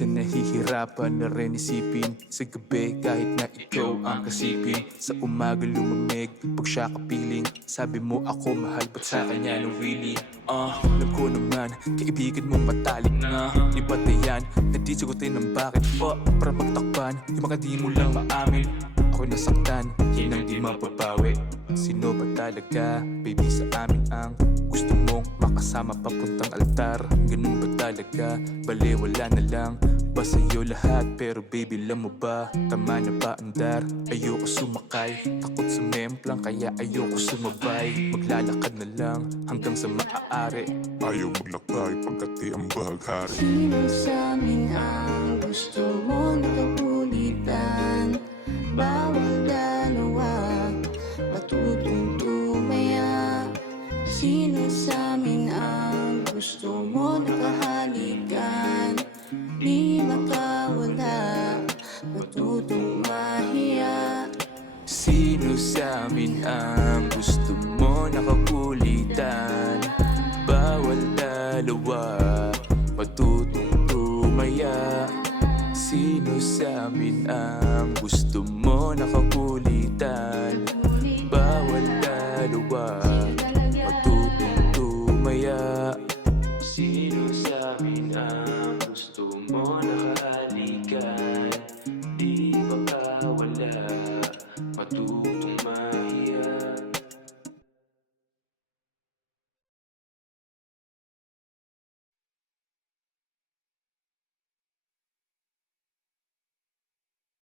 Minsan nahihirapan na rin isipin sa gabi kahit na ikaw ang kasipin. Sa umaga lumamig pag siya kapiling, sabi mo ako mahal ba't sa kanya nawili. Alam ko naman kaibigan mong matalik na iba na yan, hindi sagutin ng bakit po para magtakpan yung mga di mo lang maamin. Ako'y nasaktan, yun ang di mapapawi. Sino ba talaga, baby, sa amin ang gusto mong makasama papuntang altar? Ganun ba talaga, bale wala na lang ba sa'yo lahat? Pero baby, alam mo ba, tama na ba andar? Ayoko sumakay, takot sa memplang, kaya ayoko sumabay. Maglalakad na lang hanggang sa maaari. Ayaw maglakbay pagkat di ang bahaghari. Sino sa amin ang gusto mo nakakulitan? Bawal dalawa, matutong tumaya. Sino sa amin ang gusto mo nakahalikan? Di makawala, matutong mahiya. Sino sa amin ang gusto mo nakakulitan? Bawal dalawa, matutong tumaya. Sino sa amin ang gusto mo nakakulitan? Bawal dalawa,